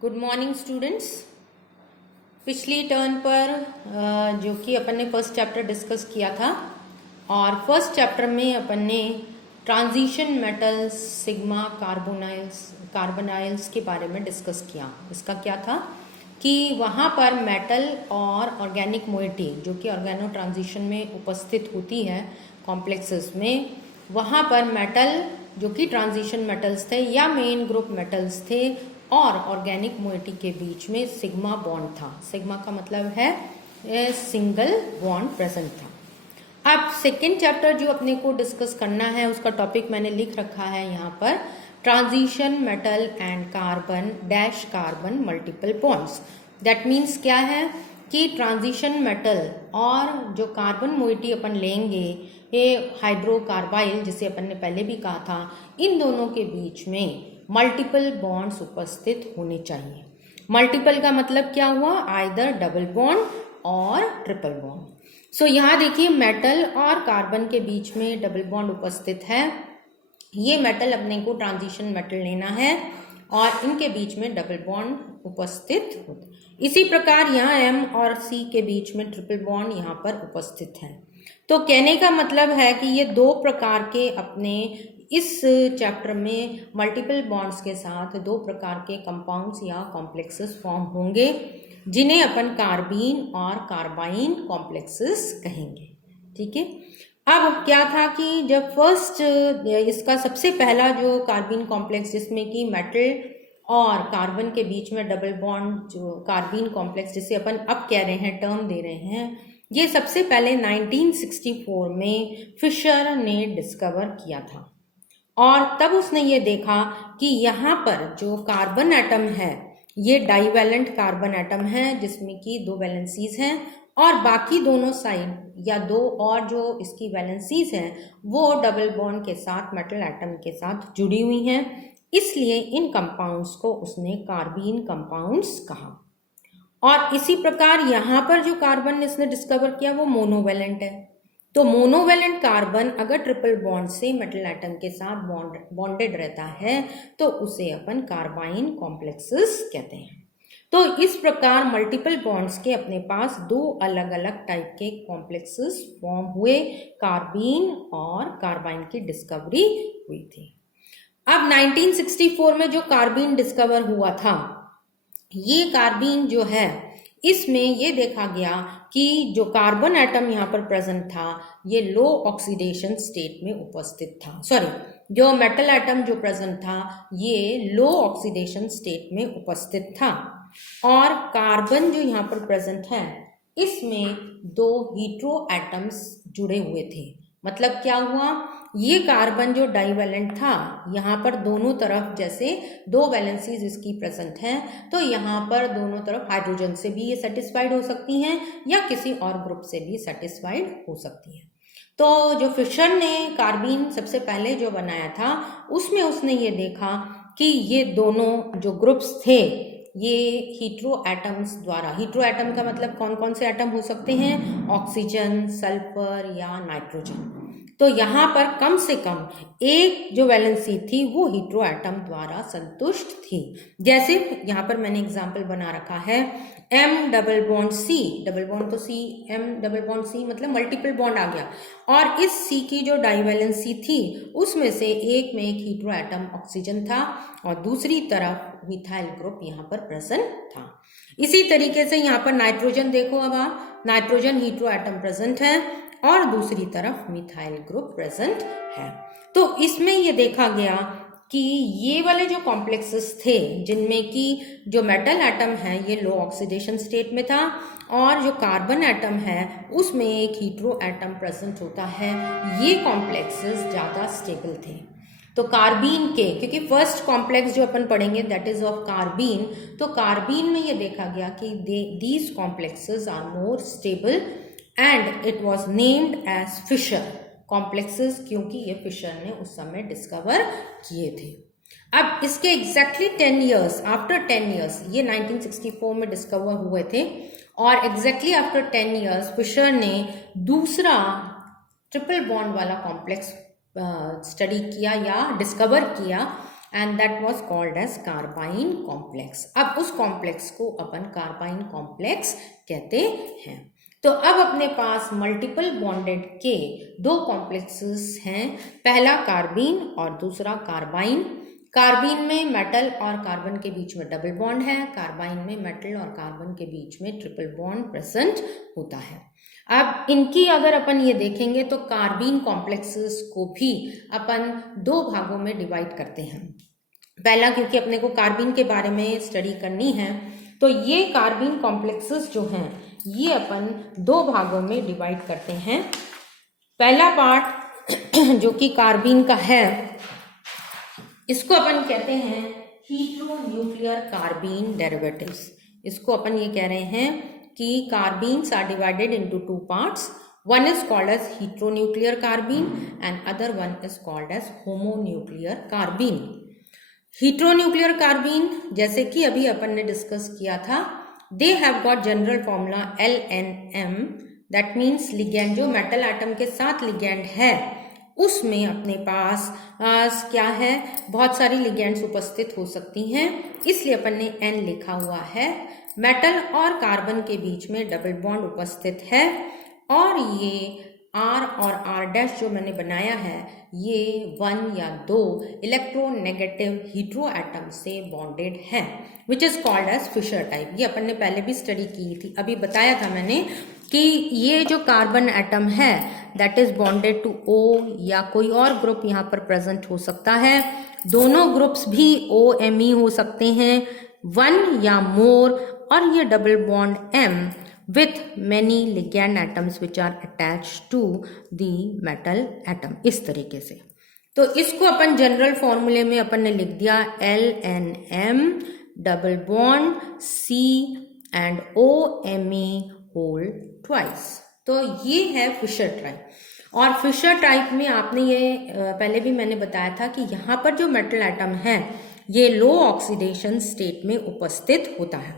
Good morning students. पिछली turn पर जो कि अपन ने फर्स्ट चैप्टर डिस्कस किया था और फर्स्ट चैप्टर में अपन ने ट्रांजिशन मेटल्स सिग्मा कार्बोनाइल्स के बारे में डिस्कस किया। इसका क्या था कि वहाँ पर मेटल और ऑर्गेनिक मोइटी जो कि ऑर्गेनो ट्रांजिशन में उपस्थित होती है कॉम्प्लेक्सेस में, वहाँ पर मेटल जो कि ट्रांजिशन मेटल्स थे या मेन ग्रुप मेटल्स थे और ऑर्गेनिक मोइटी के बीच में सिग्मा बॉन्ड था। सिग्मा का मतलब है सिंगल बॉन्ड प्रेजेंट था। अब सेकेंड चैप्टर जो अपने को डिस्कस करना है उसका टॉपिक मैंने लिख रखा है यहाँ पर, transition metal and carbon dash carbon multiple bonds. That means क्या है कि ट्रांजिशन मेटल और जो कार्बन मोइटी अपन लेंगे, ये हाइड्रोकार्बाइल जिसे अपन ने पहले भी कहा था, इन दोनों के बीच में मल्टीपल बॉन्ड्स उपस्थित होने चाहिए। मल्टीपल का मतलब क्या हुआ, आइदर डबल बॉन्ड और ट्रिपल बॉन्ड। सो यहाँ देखिए मेटल और कार्बन के बीच में डबल बॉन्ड उपस्थित है। ये मेटल अपने को ट्रांजिशन मेटल लेना है और इनके बीच में डबल बॉन्ड उपस्थित होता है। इसी प्रकार यहाँ M और C के बीच में ट्रिपल बॉन्ड यहाँ पर उपस्थित है। तो कहने का मतलब है कि ये दो प्रकार के अपने इस चैप्टर में मल्टीपल बॉन्ड्स के साथ दो प्रकार के कंपाउंड्स या कॉम्प्लेक्सेस फॉर्म होंगे, जिन्हें अपन कार्बीन और कार्बाइन कॉम्प्लेक्सेस कहेंगे। ठीक है। अब क्या था कि जब फर्स्ट इसका सबसे पहला जो कार्बीन कॉम्प्लेक्स जिसमें कि मेटल और कार्बन के बीच में डबल बॉन्ड जो कार्बीन कॉम्प्लेक्स जिसे अपन अब कह रहे हैं, टर्म दे रहे हैं, ये सबसे पहले 1964 में फिशर ने डिस्कवर किया था। और तब उसने ये देखा कि यहाँ पर जो कार्बन एटम है ये डाइवैलेंट कार्बन एटम है जिसमें कि दो वैलेंसीज हैं और बाकी दोनों साइड या दो और जो इसकी वैलेंसीज हैं वो डबल बॉन्ड के साथ मेटल एटम के साथ जुड़ी हुई हैं। इसलिए इन कंपाउंड्स को उसने कार्बीन कंपाउंड्स कहा। और इसी प्रकार यहाँ पर जो कार्बन इसने डिस्कवर किया वो मोनोवैलेंट है। तो मोनोवैलेंट कार्बन अगर ट्रिपल बॉन्ड से मेटल एटम के साथ बॉन्डेड रहता है तो उसे अपन कार्बाइन कॉम्प्लेक्सेस कहते हैं। तो इस प्रकार मल्टीपल बॉन्ड्स के अपने पास दो अलग अलग टाइप के कॉम्प्लेक्सेस फॉर्म हुए, कार्बीन और कार्बाइन की डिस्कवरी हुई थी। अब 1964 में जो कार्बीन डिस्कवर हुआ था, ये कार्बीन जो है इसमें ये देखा गया कि जो कार्बन एटम यहाँ पर प्रेजेंट था ये लो ऑक्सीडेशन स्टेट में उपस्थित था। जो मेटल एटम जो प्रेजेंट था ये लो ऑक्सीडेशन स्टेट में उपस्थित था। और कार्बन जो यहाँ पर प्रेजेंट है इसमें दो हीट्रो एटम्स जुड़े हुए थे। मतलब क्या हुआ, ये कार्बन जो डाइवैलेंट था, यहाँ पर दोनों तरफ जैसे दो वैलेंसीज इसकी प्रेजेंट हैं, तो यहाँ पर दोनों तरफ हाइड्रोजन से भी ये सेटिस्फाइड हो सकती हैं या किसी और ग्रुप से भी सेटिस्फाइड हो सकती हैं। तो जो फिशर ने कार्बीन सबसे पहले जो बनाया था उसमें उसने ये देखा कि ये दोनों जो ग्रुप्स थे ये हीट्रो एटम्स द्वारा, हीट्रो एटम का मतलब कौन कौन से एटम हो सकते हैं, ऑक्सीजन, सल्फर या नाइट्रोजन। तो यहाँ पर कम से कम एक जो वैलेंसी थी वो हीट्रो एटम द्वारा संतुष्ट थी। जैसे यहाँ पर मैंने एग्जाम्पल बना रखा है M double bond C, double bond तो C, M double bond C मतलब मल्टीपल बॉन्ड आ गया। और इस C की जो डाइवैलेंसी थी उसमें से एक में एक हीट्रो एटम ऑक्सीजन था और दूसरी तरफ मिथाइल ग्रुप यहाँ पर प्रेजेंट था। इसी तरीके से यहाँ पर नाइट्रोजन देखो, अब आप नाइट्रोजन हीट्रो एटम प्रेजेंट है और दूसरी तरफ मिथाइल ग्रुप प्रेजेंट है। तो इसमें ये देखा गया कि ये वाले जो कॉम्प्लेक्सेस थे जिनमें कि जो मेटल एटम है ये लो ऑक्सीडेशन स्टेट में था और जो कार्बन एटम है उसमें एक हीट्रो एटम प्रेजेंट होता है, ये कॉम्प्लेक्सेस ज़्यादा स्टेबल थे। तो कार्बीन के, क्योंकि फर्स्ट कॉम्प्लेक्स जो अपन पढ़ेंगे दैट इज ऑफ कार्बीन, तो कार्बीन में ये देखा गया कि these complexes are more stable and it was named as Fischer complexes, क्योंकि ये फिशर ने उस समय डिस्कवर किए थे। अब इसके एग्जैक्टली 10 ईयर्स, आफ्टर 10 ईयर्स, ये 1964 में डिस्कवर हुए थे और एग्जैक्टली आफ्टर 10 ईयर्स फिशर ने दूसरा ट्रिपल बॉन्ड वाला कॉम्प्लेक्स स्टडी किया या डिस्कवर किया and that was called as carbyne complex. अब उस कॉम्प्लेक्स को अपन कार्बाइन कॉम्प्लेक्स कहते हैं। तो अब अपने पास मल्टीपल बॉन्डेड के दो कॉम्प्लेक्सेस हैं, पहला कार्बीन और दूसरा कार्बाइन। कार्बीन में मेटल और कार्बन के बीच में डबल बॉन्ड है, कार्बाइन में मेटल और कार्बन के बीच में ट्रिपल बॉन्ड प्रेजेंट होता है। अब इनकी अगर अपन ये देखेंगे तो कार्बीन कॉम्प्लेक्सेस को भी अपन दो भागों में डिवाइड करते हैं। पहला, क्योंकि अपने को कार्बीन के बारे में स्टडी करनी है, तो ये कार्बीन कॉम्प्लेक्सेस जो हैं ये अपन दो भागों में डिवाइड करते हैं। पहला पार्ट जो कि कार्बीन का है, इसको अपन कहते हैं हीटेरोन्यूक्लियर कार्बीन डेरिवेटिव्स। इसको अपन ये कह रहे हैं कि carbenes are divided into two parts, one is called as heteronuclear carbene and other one is called as homonuclear carbene. Heteronuclear carbene, जैसे कि अभी अपन ने डिस्कस किया था, they have got general formula LNM, that means ligand जो metal atom के साथ लिगेंड है उसमें अपने पास क्या है, बहुत सारी लिगेंड्स उपस्थित हो सकती हैं, इसलिए अपन ने N लिखा हुआ है। मेटल और कार्बन के बीच में डबल बॉन्ड उपस्थित है और ये R और R' जो मैंने बनाया है ये 1 या 2 इलेक्ट्रोनेगेटिव हीटेरो एटम से बॉन्डेड है, which is called as Fischer type. ये अपन ने पहले भी स्टडी की थी, अभी बताया था मैंने कि ये जो कार्बन एटम है that is bonded to O या कोई और ग्रुप यहाँ पर प्रेजेंट हो सकता है। दोनों ग्रुप्स भी OMe हो सकते हैं, 1 या मोर, और ये double bond M with many ligand atoms which are attached to the metal atom, इस तरीके से। तो इसको अपन जनरल फॉर्मूले में अपन ने लिख दिया LNM double bond C and OMe whole twice. तो ये है फिशर टाइप। और फिशर टाइप में आपने ये पहले भी मैंने बताया था कि यहाँ पर जो मेटल एटम है ये लो ऑक्सीडेशन स्टेट में उपस्थित होता है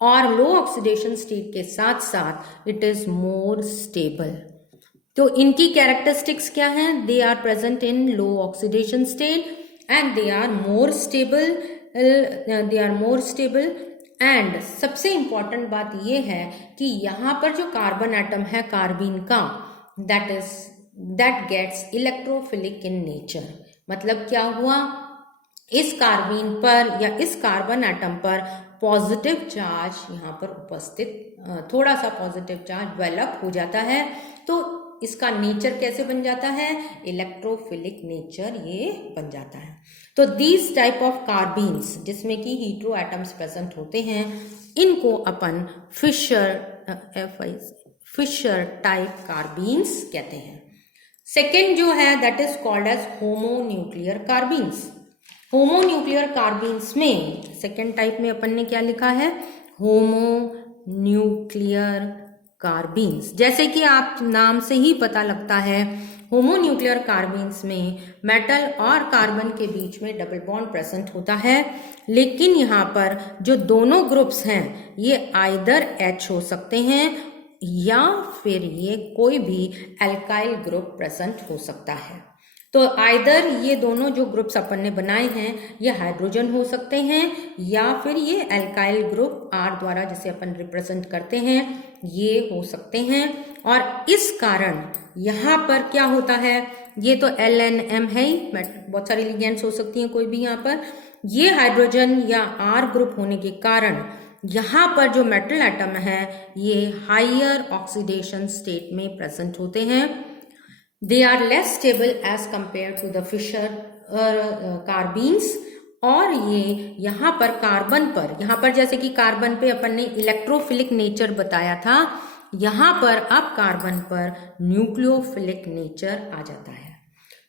और लो ऑक्सीडेशन स्टेट के साथ साथ इट इज मोर स्टेबल। तो इनकी कैरेक्टरिस्टिक्स क्या हैं? They are present in low oxidation state and they are more stable and सबसे इंपॉर्टेंट बात ये है कि यहाँ पर जो कार्बन एटम है कार्बीन का, that gets electrophilic in nature. मतलब क्या हुआ, इस कार्बीन पर या इस कार्बन एटम पर पॉजिटिव चार्ज यहाँ पर उपस्थित, थोड़ा सा पॉजिटिव चार्ज डेवलप हो जाता है। तो इसका नेचर कैसे बन जाता है? इलेक्ट्रोफिलिक नेचर ये बन जाता है। तो दीज टाइप ऑफ कार्बीन्स जिसमें कि हीटेरो एटम्स प्रेजेंट होते हैं, इनको अपन फिशर टाइप कार्बीन्स कहते हैं। सेकेंड जो है that is called as homonuclear carbenes. Homonuclear carbenes में सेकेंड टाइप में अपन ने क्या लिखा है? Homonuclear carbenes. जैसे कि आप नाम से ही पता लगता है, होमोन्यूक्लियर कार्बीन्स में मेटल और कार्बन के बीच में डबल बॉन्ड प्रेजेंट होता है, लेकिन यहाँ पर जो दोनों ग्रुप्स हैं ये आइदर H हो सकते हैं या फिर ये कोई भी एल्काइल ग्रुप प्रेजेंट हो सकता है। तो आइदर ये दोनों जो ग्रुप्स अपन ने बनाए हैं ये हाइड्रोजन हो सकते हैं या फिर ये एल्काइल ग्रुप R द्वारा जिसे अपन रिप्रेजेंट करते हैं ये हो सकते हैं। और इस कारण यहाँ पर क्या होता है, ये तो LNM है ही, बहुत सारी लिगेंड्स हो सकती हैं कोई भी यहाँ पर, ये हाइड्रोजन या R ग्रुप होने के कारण यहाँ पर जो मेटल एटम है ये हायर ऑक्सीडेशन स्टेट में प्रेजेंट होते हैं। They are less stable as compared to the Fisher कार्बीन्स। और ये यहाँ पर कार्बन पर, यहाँ पर जैसे कि कार्बन पे अपन ने इलेक्ट्रोफिलिक नेचर बताया था, यहाँ पर अब कार्बन पर न्यूक्लियोफिलिक नेचर आ जाता है।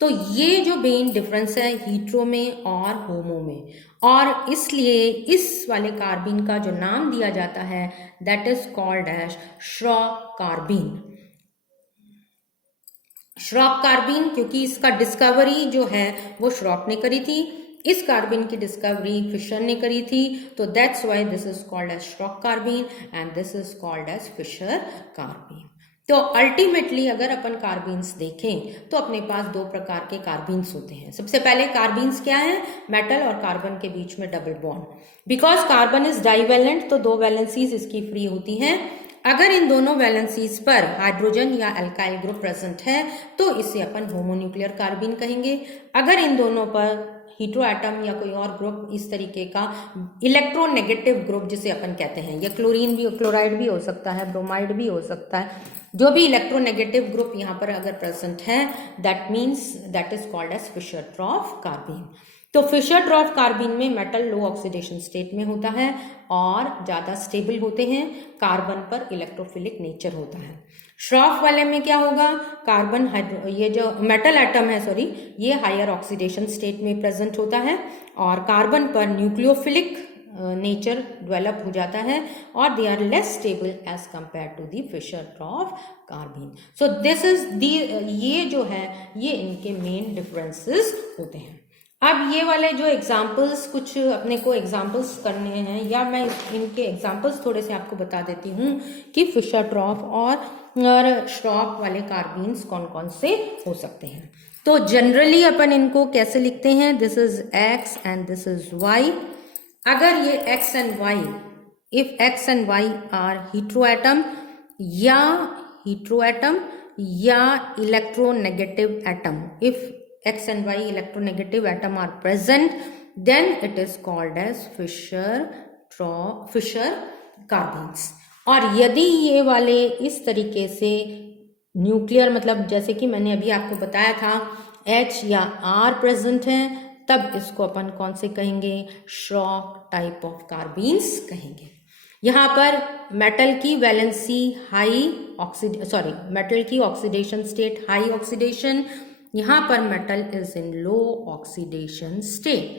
तो ये जो मेन डिफरेंस है हीटेरो में और होमो में, और इसलिए इस वाले कार्बीन का जो नाम दिया जाता है that is called as Schrock carbene. Schrock carbene क्योंकि इसका डिस्कवरी जो है वो श्रॉक ने करी थी, इस कार्बीन की डिस्कवरी फिशर ने करी थी, तो that's why this is called as Schrock carbene and this is called as Fischer carbene. तो अल्टीमेटली अगर अपन कार्बीन्स देखें तो अपने पास दो प्रकार के कार्बीन्स होते हैं। सबसे पहले कार्बीन्स क्या है, मेटल और कार्बन के बीच में double bond. Because carbon is divalent तो दो वैलेंसीज इसकी फ्री होती हैं। अगर इन दोनों वैलेंसीज पर हाइड्रोजन या अल्काइल ग्रुप प्रेजेंट है तो इसे अपन होमोन्यूक्लियर कार्बीन कहेंगे। अगर इन दोनों पर हीट्रो एटम या कोई और ग्रुप इस तरीके का इलेक्ट्रोनेगेटिव ग्रुप जिसे अपन कहते हैं, या क्लोरीन भी, क्लोराइड भी हो सकता है, ब्रोमाइड भी हो सकता है, जो भी इलेक्ट्रोनेगेटिव ग्रुप यहाँ पर अगर प्रेजेंट है, that means that is called as Fischer Tropsch carbene. तो फिशर-ट्रॉफ कार्बीन में मेटल लो ऑक्सीडेशन स्टेट में होता है और ज़्यादा स्टेबल होते हैं, कार्बन पर इलेक्ट्रोफिलिक नेचर होता है। श्रॉफ वाले में क्या होगा, कार्बन ये जो मेटल एटम है सॉरी, ये हायर ऑक्सीडेशन स्टेट में प्रेजेंट होता है और कार्बन पर न्यूक्लियोफिलिक नेचर डेवलप हो जाता है और they are less stable as compare to the Fischer Tropsch carbene. So this is the, ये जो है ये इनके मेन डिफरेंसेस होते हैं। अब ये वाले जो एग्जाम्पल्स, कुछ अपने को एग्जाम्पल्स करने हैं, या मैं इनके एग्जाम्पल्स थोड़े से आपको बता देती हूँ कि फिशर-ट्रॉफ और श्रॉफ वाले कार्बीन्स कौन कौन से हो सकते हैं। तो जनरली अपन इनको कैसे लिखते हैं, this is X and this is Y. अगर ये X and Y, if X and Y are heteroatom या electronegative atom, if X and Y electronegative atom are present, then it is called as Fisher carbenes। और यदि ये वाले इस तरीके से न्यूक्लियर, मतलब जैसे कि मैंने अभी आपको बताया था H या R प्रेजेंट है, तब इसको अपन कौन से कहेंगे, श्रॉफ टाइप ऑफ कार्बीन्स कहेंगे। यहाँ पर मेटल की वैलेंसी हाई मेटल की ऑक्सीडेशन स्टेट हाई ऑक्सीडेशन, यहाँ पर metal is in low oxidation state.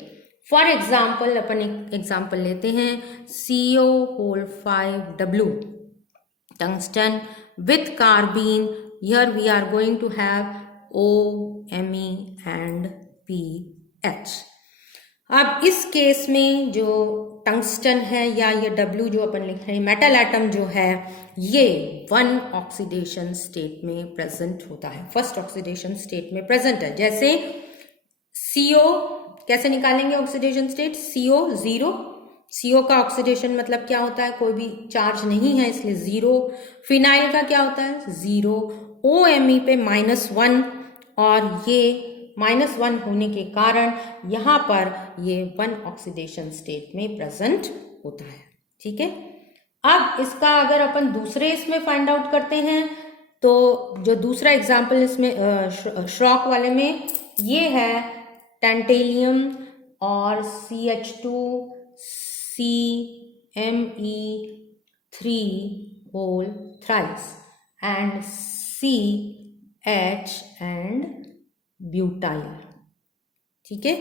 For example अपन एक एग्जाम्पल लेते हैं, CO5W tungsten with carbene, here we are going to have OMe and PH। अब इस केस में जो टंगस्टन है या ये W जो अपन लिख रहे हैं, मेटल एटम जो है ये 1 ऑक्सीडेशन स्टेट में प्रेजेंट होता है, फर्स्ट ऑक्सीडेशन स्टेट में प्रेजेंट है। जैसे CO कैसे निकालेंगे ऑक्सीडेशन स्टेट, CO 0, CO का ऑक्सीडेशन मतलब क्या होता है, कोई भी चार्ज नहीं है इसलिए 0। फिनाइल का क्या होता है 0, OMe पे -1 और ये -1 होने के कारण यहाँ पर ये 1 ऑक्सीडेशन स्टेट में प्रेजेंट होता है। ठीक है, अब इसका अगर अपन दूसरे इसमें फाइंड आउट करते हैं तो जो दूसरा एग्जाम्पल इसमें श्रॉक वाले में ये है टेंटेलियम और CH2CMe3 whole thrice and CH and butyl. ठीक है,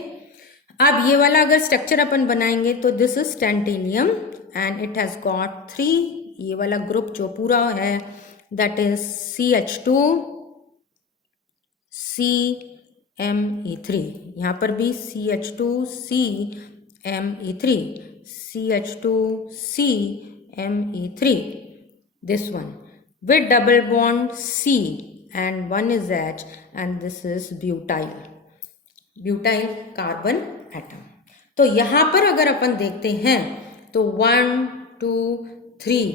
अब ये वाला अगर स्ट्रक्चर अपन बनाएंगे तो this is tantalum and it has got 3, ये वाला ग्रुप जो पूरा है दैट इज CH2CMe3, यहाँ पर भी CH2CMe3, CH2CMe3, this one with double bond C and one is H and this is butyl carbon atom. तो यहाँ पर अगर अपन देखते हैं तो 1 2 3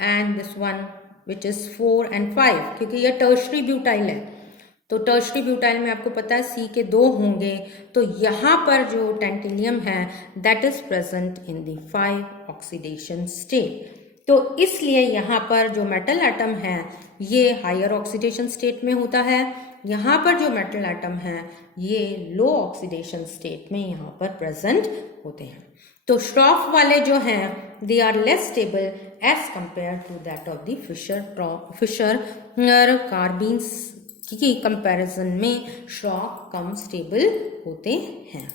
and this one which is 4 and 5, क्योंकि यह टर्शरी ब्यूटाइल है तो टर्शरी ब्यूटाइल में आपको पता है C के 2 होंगे, तो यहाँ पर जो टेंटेलियम है that is present in the 5 oxidation state. तो इसलिए यहाँ पर जो मेटल एटम है ये हायर ऑक्सीडेशन स्टेट में होता है, यहाँ पर जो मेटल एटम है ये लो ऑक्सीडेशन स्टेट में यहाँ पर प्रेजेंट होते हैं। तो श्रॉफ वाले जो हैं they are less stable as compare to that of the Fischer carbenes की कंपैरिजन में श्रॉफ कम स्टेबल होते हैं।